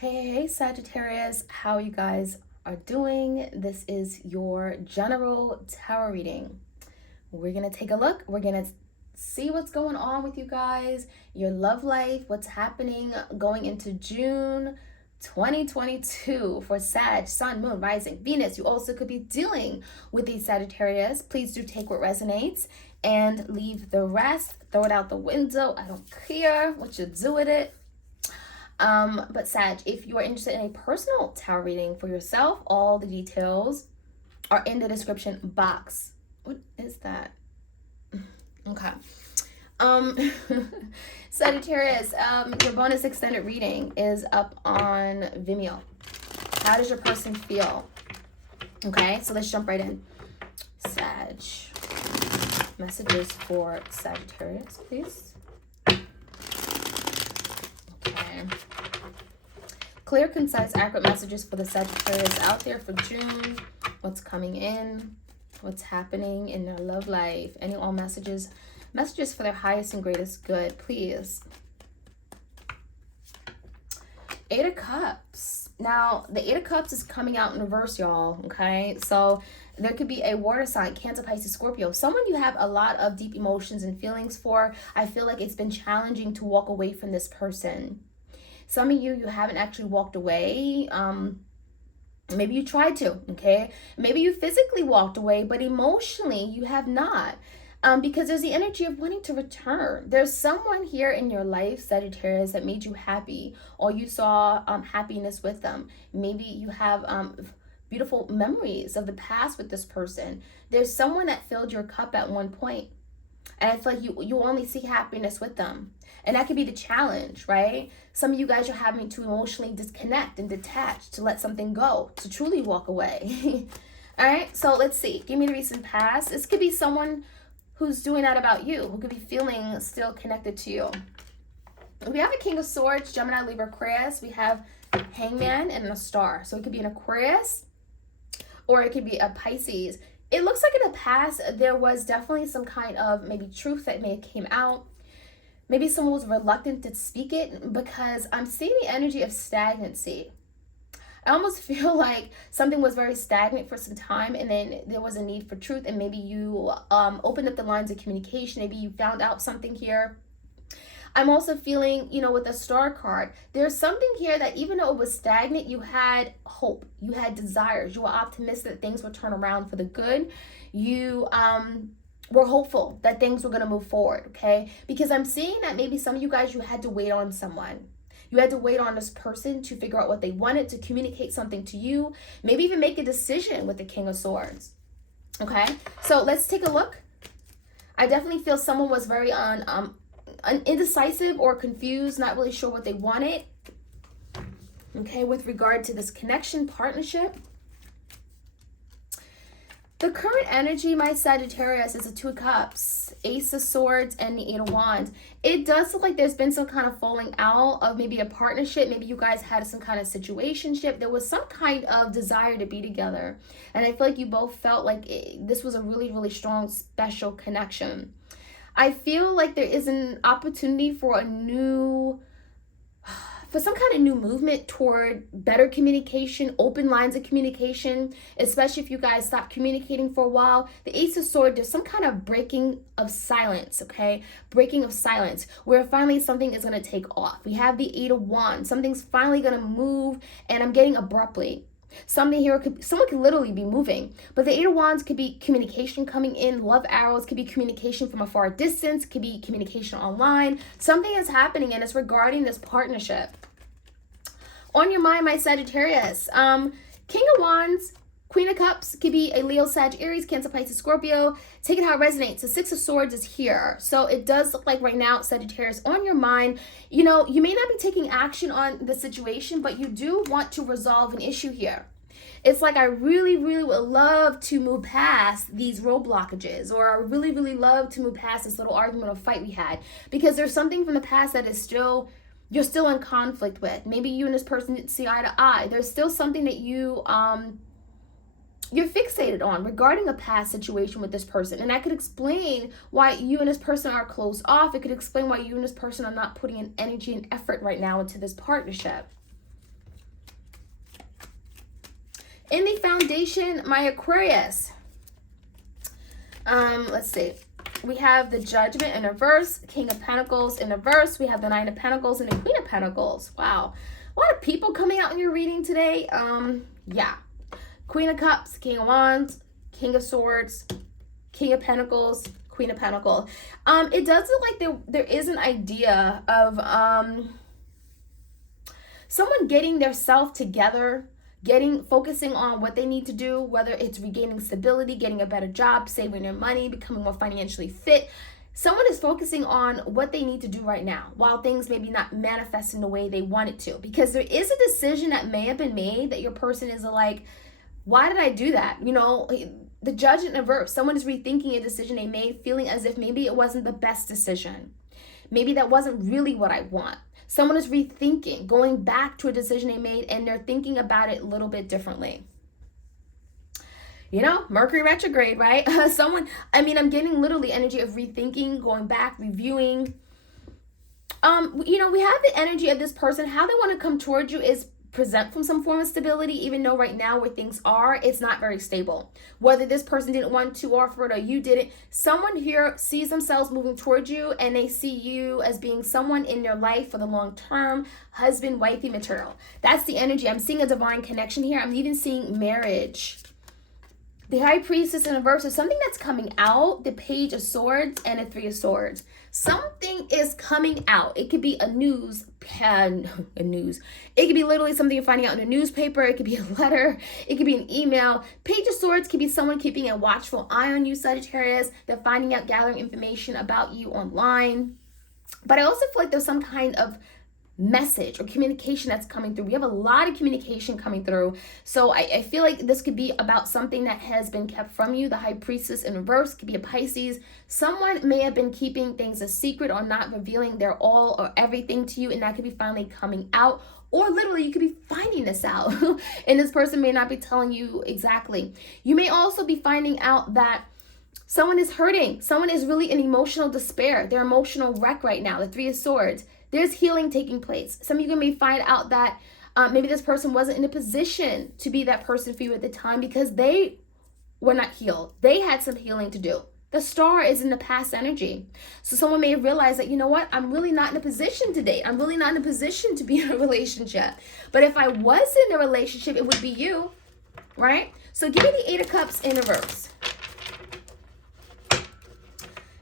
Hey, Sagittarius, how you guys are doing? This is your general tarot reading. We're going to take a look. We're going to see what's going on with you guys, your love life, what's happening going into June 2022 for Sag, Sun, Moon, Rising, Venus. You also could be dealing with these Sagittarius. Please do take what resonates and leave the rest. Throw it out the window. I don't care what you do with it. But Sag, if you are interested in a personal tarot reading for yourself, all the details are in the description box. What is that? Okay. Sagittarius, your bonus extended reading is up on Vimeo. How does your person feel? Okay, so let's jump right in. Sag. Messages for Sagittarius, please. Okay. Clear, concise, accurate messages for the Sagittarius out there for June. What's coming in? What's happening in their love life? Any all messages? Messages for their highest and greatest good, please. Eight of Cups. Now, the Eight of Cups is coming out in reverse, y'all. Okay, so there could be a water sign, Cancer, Pisces, Scorpio. Someone you have a lot of deep emotions and feelings for. I feel like it's been challenging to walk away from this person. Some of you haven't actually walked away. Maybe you tried to, okay? Maybe you physically walked away, but emotionally you have not. Because there's the energy of wanting to return. There's someone here in your life, Sagittarius, that made you happy, or you saw happiness with them. Maybe you have beautiful memories of the past with this person. There's someone that filled your cup at one point, and I feel like you only see happiness with them. And that could be the challenge, right? Some of you guys are having to emotionally disconnect and detach, to let something go, to truly walk away. All right, so let's see. Give me the recent past. This could be someone who's doing that about you, who could be feeling still connected to you. We have a King of Swords, Gemini, Libra, Aquarius. We have Hangman and a Star. So it could be an Aquarius or it could be a Pisces. It looks like in the past, there was definitely some kind of maybe truth that may have came out. Maybe someone was reluctant to speak it because I'm seeing the energy of stagnancy. I almost feel like something was very stagnant for some time, and then there was a need for truth, and maybe you opened up the lines of communication. Maybe you found out something here. I'm also feeling, with the Star card, there's something here that even though it was stagnant, you had hope, you had desires, you were optimistic that things would turn around for the good. You were hopeful that things were going to move forward, okay? Because I'm seeing that maybe some of you guys, you had to wait on someone. You had to wait on this person to figure out what they wanted, to communicate something to you, maybe even make a decision with the King of Swords, okay? So let's take a look. I definitely feel someone was very indecisive or confused, not really sure what they wanted, okay, with regard to this connection, partnership. The current energy, my Sagittarius, is a Two of Cups, Ace of Swords, and the Eight of Wands. It does look like there's been some kind of falling out of maybe a partnership. Maybe you guys had some kind of situationship. There was some kind of desire to be together. And I feel like you both felt like this was a really, really strong, special connection. I feel like there is an opportunity for some kind of new movement toward better communication, open lines of communication, especially if you guys stop communicating for a while. The Ace of Swords, there's some kind of breaking of silence, okay? Breaking of silence, where finally something is going to take off. We have the Eight of Wands. Something's finally going to move, and I'm getting abruptly. Something here, someone could literally be moving, but the Eight of Wands could be communication coming in. Love arrows could be communication from a far distance, could be communication online. Something is happening, and it's regarding this partnership. On your mind, my Sagittarius, King of Wands, Queen of Cups could be a Leo, Sag, Aries, Cancer, Pisces, Scorpio. Take it how it resonates. The Six of Swords is here. So it does look like right now, Sagittarius, on your mind, you may not be taking action on the situation, but you do want to resolve an issue here. It's like I really, really would love to move past these road blockages, or I really, really love to move past this little argument or fight we had, because there's something from the past that is still, you're still in conflict with. Maybe you and this person didn't see eye to eye. There's still something that you're fixated on regarding a past situation with this person. And that could explain why you and this person are closed off. It could explain why you and this person are not putting in energy and effort right now into this partnership. In the foundation, my Aquarius. Let's see. We have the Judgment in reverse, King of Pentacles in reverse. We have the Nine of Pentacles and the Queen of Pentacles. Wow. A lot of people coming out in your reading today. Yeah. Queen of Cups, King of Wands, King of Swords, King of Pentacles, Queen of Pentacles. It does look like there is an idea of someone getting their self together, focusing on what they need to do, whether it's regaining stability, getting a better job, saving their money, becoming more financially fit. Someone is focusing on what they need to do right now while things maybe not manifest in the way they want it to, because there is a decision that may have been made that your person is like, why did I do that? You know, the Judge in reverse, someone is rethinking a decision they made, feeling as if maybe it wasn't the best decision. Maybe that wasn't really what I want. Someone is rethinking, going back to a decision they made, and they're thinking about it a little bit differently. You know, Mercury retrograde, right? I'm getting literally energy of rethinking, going back, reviewing. You know, we have the energy of this person. How they want to come towards you is present from some form of stability, even though right now where things are, it's not very stable. Whether this person didn't want to offer it or you didn't, someone here sees themselves moving towards you and they see you as being someone in their life for the long term, husband, wifey material. That's the energy. I'm seeing a divine connection here. I'm even seeing marriage. The High Priestess in reverse is something that's coming out, the Page of Swords and the Three of Swords. Something is coming out. It could be a news. It could be literally something you're finding out in a newspaper. It could be a letter. It could be an email. Page of Swords could be someone keeping a watchful eye on you, Sagittarius. They're finding out, gathering information about you online. But I also feel like there's some kind of message or communication that's coming through. We have a lot of communication coming through. So I feel like this could be about something that has been kept from you. The High Priestess in reverse could be a Pisces. Someone may have been keeping things a secret or not revealing their all or everything to you, and that could be finally coming out. Or literally you could be finding this out and this person may not be telling you exactly. You may also be finding out that someone is hurting. Someone is really in emotional despair. They're emotional wreck right now. The Three of Swords. There's healing taking place. Some of you may find out that maybe this person wasn't in a position to be that person for you at the time because they were not healed. They had some healing to do. The Star is in the past energy. So someone may have realized that, you know what, I'm really not in a position to date. I'm really not in a position to be in a relationship. But if I was in a relationship, it would be you, right? So give me the Eight of Cups in reverse.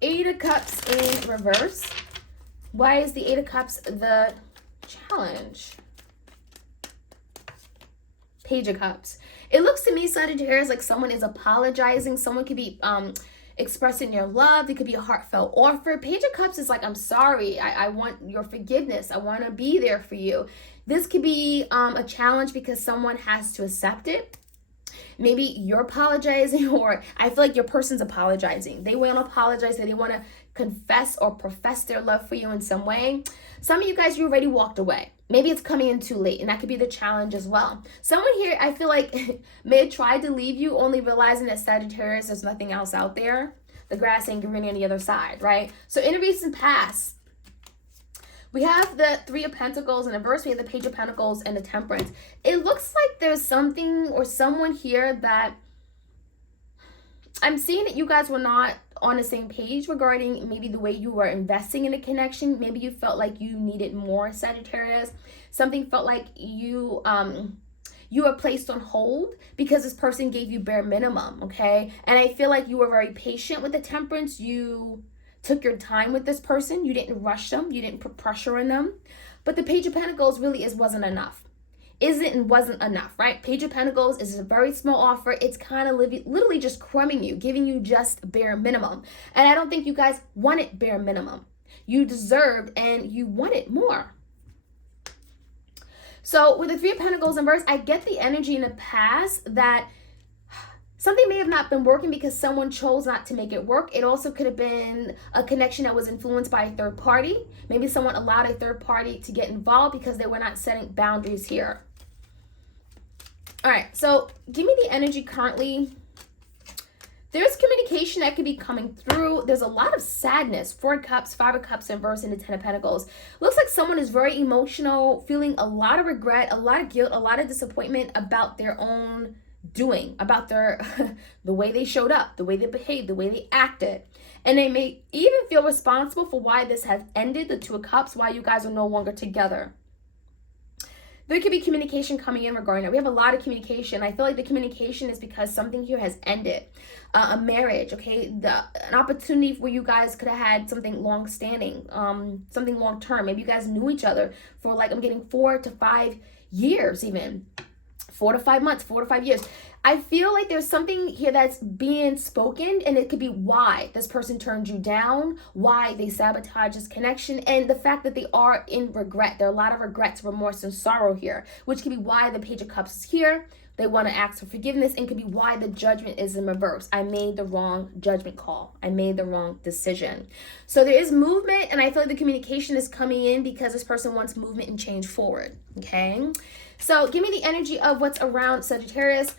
Eight of Cups in reverse. Why is the Eight of Cups the challenge? Page of Cups. It looks to me, Sagittarius, like someone is apologizing. Someone could be expressing your love. It could be a heartfelt offer. Page of Cups is like, I'm sorry. I want your forgiveness. I want to be there for you. This could be a challenge because someone has to accept it. Maybe you're apologizing, or I feel like your person's apologizing. They want to apologize. They want to confess or profess their love for you in some way. Some of you guys, you already walked away. Maybe it's coming in too late, and that could be the challenge as well. Someone here, I feel like, may have tried to leave you, only realizing that Sagittarius, there's nothing else out there. The grass ain't green on the other side, right? So in the recent past, we have the Three of Pentacles in reverse. We have the Page of Pentacles and the Temperance. It looks like there's something or someone here that I'm seeing that you guys were not on the same page regarding maybe the way you were investing in a connection. Maybe you felt like you needed more, Sagittarius. Something felt like you were placed on hold because this person gave you bare minimum, okay? And I feel like you were very patient with the Temperance. You took your time with this person. You didn't rush them. You didn't put pressure on them. But the Page of Pentacles really wasn't enough. Wasn't enough, right? Page of Pentacles is a very small offer. It's kind of literally just crumbing you, giving you just bare minimum. And I don't think you guys wanted bare minimum. You deserved and you wanted more. So with the Three of Pentacles in reverse, I get the energy in the past that something may have not been working because someone chose not to make it work. It also could have been a connection that was influenced by a third party. Maybe someone allowed a third party to get involved because they were not setting boundaries here. All right, so give me the energy currently. There's communication that could be coming through. There's a lot of sadness. Four of Cups, Five of Cups in reverse, and the Ten of Pentacles. Looks like someone is very emotional, feeling a lot of regret, a lot of guilt, a lot of disappointment about their own doing, about their the way they showed up, the way they behaved, the way they acted. And they may even feel responsible for why this has ended, the Two of Cups, why you guys are no longer together. There could be communication coming in regarding it. We have a lot of communication. I feel like the communication is because something here has ended. A marriage, okay? An opportunity where you guys could have had something long-standing, something long-term. Maybe you guys knew each other for, like, I'm getting 4 to 5 years even. 4 to 5 months, 4 to 5 years. I feel like there's something here that's being spoken, and it could be why this person turned you down, why they sabotage this connection, and the fact that they are in regret. There are a lot of regrets, remorse, and sorrow here, which could be why the Page of Cups is here. They want to ask for forgiveness, and could be why the Judgment is in reverse. I made the wrong judgment call. I made the wrong decision. So there is movement, and I feel like the communication is coming in because this person wants movement and change forward, okay? So give me the energy of what's around Sagittarius.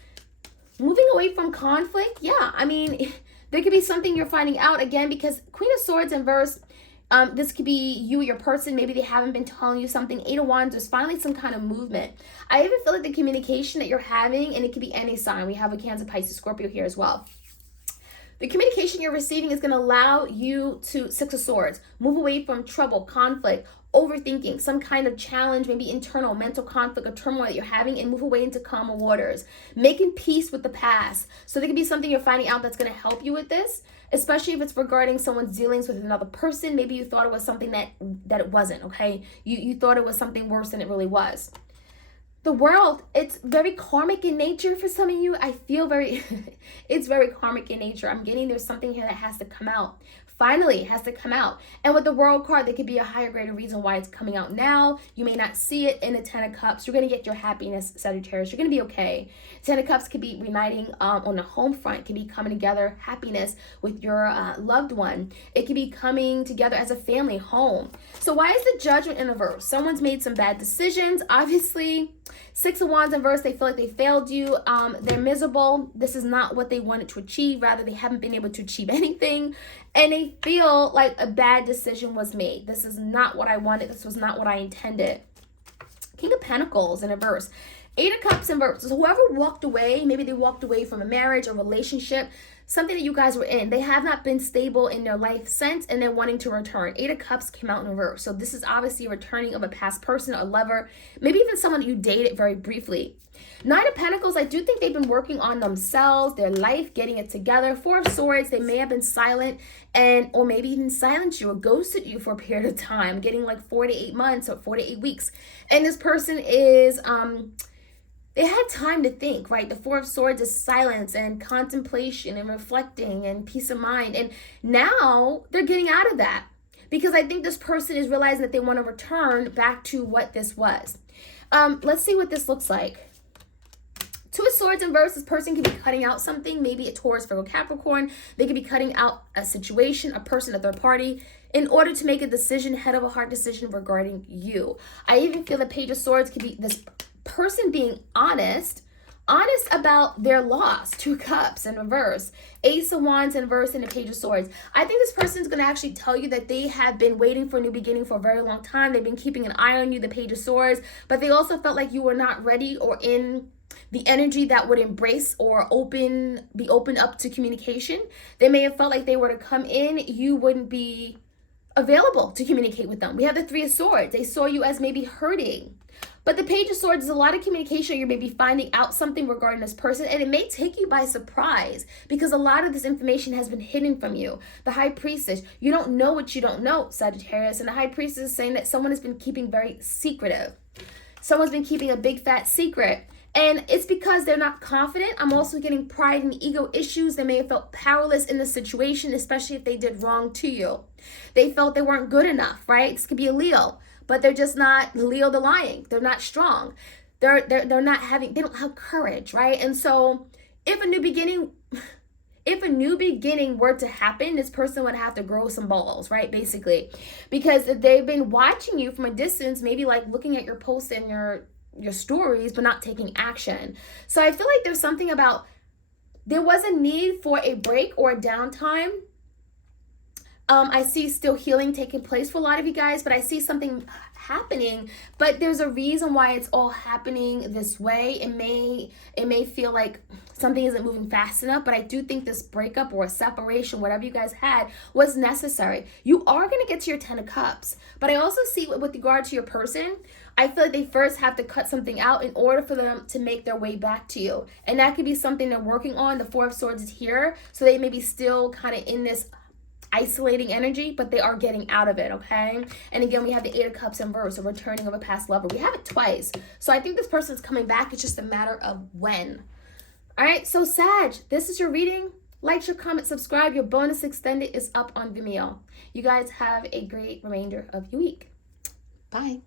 Moving away from conflict, yeah. I mean, there could be something you're finding out, again, because Queen of Swords in verse, this could be you or your person. Maybe they haven't been telling you something. 8 of Wands, there's finally some kind of movement. I even feel like the communication that you're having, and it could be any sign. We have a Cancer, Pisces, Scorpio here as well. The communication you're receiving is going to allow you to, 6 of Swords, move away from trouble, conflict, overthinking, some kind of challenge, maybe internal mental conflict or turmoil that you're having, and move away into calmer waters, making peace with the past. So there could be something you're finding out that's going to help you with this, especially if it's regarding someone's dealings with another person. Maybe you thought it was something that it wasn't, okay? You thought it was something worse than it really was. The World, it's very karmic in nature for some of you. I feel very, it's very karmic in nature. I'm getting there's something here that has to come out. Finally, it has to come out. And with the World card, there could be a higher greater reason why it's coming out now. You may not see it in the 10 of Cups. You're going to get your happiness, Sagittarius. You're going to be okay. 10 of Cups could be reuniting on the home front. It could be coming together, happiness with your loved one. It could be coming together as a family, home. So why is the Judgment in reverse? Someone's made some bad decisions, obviously. 6 of Wands in verse, they feel like they failed you. They're miserable. This is not what they wanted to achieve. Rather, they haven't been able to achieve anything. And they feel like a bad decision was made. This is not what I wanted. This was not what I intended. King of Pentacles in reverse. 8 of Cups in verse. So whoever walked away, maybe they walked away from a marriage, a relationship, something that you guys were in. They have not been stable in their life since, and they're wanting to return. 8 of Cups came out in reverse. So this is obviously a returning of a past person, a lover, maybe even someone that you dated very briefly. 9 of Pentacles, I do think they've been working on themselves, their life, getting it together. 4 of Swords, they may have been silent or maybe even silenced you or ghosted you for a period of time, getting like 4 to 8 months or 4 to 8 weeks. And this person is, they had time to think, right? The 4 of Swords is silence and contemplation and reflecting and peace of mind. And now they're getting out of that because I think this person is realizing that they want to return back to what this was. Let's see what this looks like. 2 of Swords in verse, this person could be cutting out something, maybe a Taurus, Virgo, Capricorn. They could be cutting out a situation, a person, a third party, in order to make a decision, head of a heart decision regarding you. I even feel the Page of Swords could be this person being honest about their loss. 2 Cups in reverse. Ace of Wands in reverse and the Page of Swords. I think this person is going to actually tell you that they have been waiting for a new beginning for a very long time. They've been keeping an eye on you, the Page of Swords, but they also felt like you were not ready or in the energy that would embrace or be open up to communication. They may have felt like they were to come in, you wouldn't be available to communicate with them. We have the 3 of Swords. They saw you as maybe hurting. But the Page of Swords is a lot of communication. You're maybe finding out something regarding this person, and it may take you by surprise because a lot of this information has been hidden from you. The High Priestess, you don't know what you don't know, Sagittarius, and the High Priestess is saying that someone has been keeping very secretive. Someone's been keeping a big fat secret. And it's because they're not confident. I'm also getting pride and ego issues. They may have felt powerless in the situation, especially if they did wrong to you. They felt they weren't good enough, right? This could be a Leo, but they're just not Leo the lying. They're not strong. They're not having, they don't have courage, right? And so if a new beginning were to happen, this person would have to grow some balls, right? Basically, because they've been watching you from a distance, maybe like looking at your posts and your stories, but not taking action. So I feel like there's something about, there was a need for a break or a downtime I see still healing taking place for a lot of you guys, but I see something happening, but there's a reason why it's all happening this way. It may feel like something isn't moving fast enough, but I do think this breakup or separation, whatever you guys had, was necessary. You are going to get to your 10 of Cups, but I also see with regard to your person, I feel like they first have to cut something out in order for them to make their way back to you. And that could be something they're working on. The Four of Swords is here, so they may be still kind of in this isolating energy, but they are getting out of it, okay? And again, we have the Eight of Cups in reverse, a returning of a past lover. We have it twice. So I think this person is coming back. It's just a matter of when. All right, so Sag, this is your reading. Like, share, comment, subscribe. Your bonus extended is up on Vimeo. You guys have a great remainder of your week. Bye.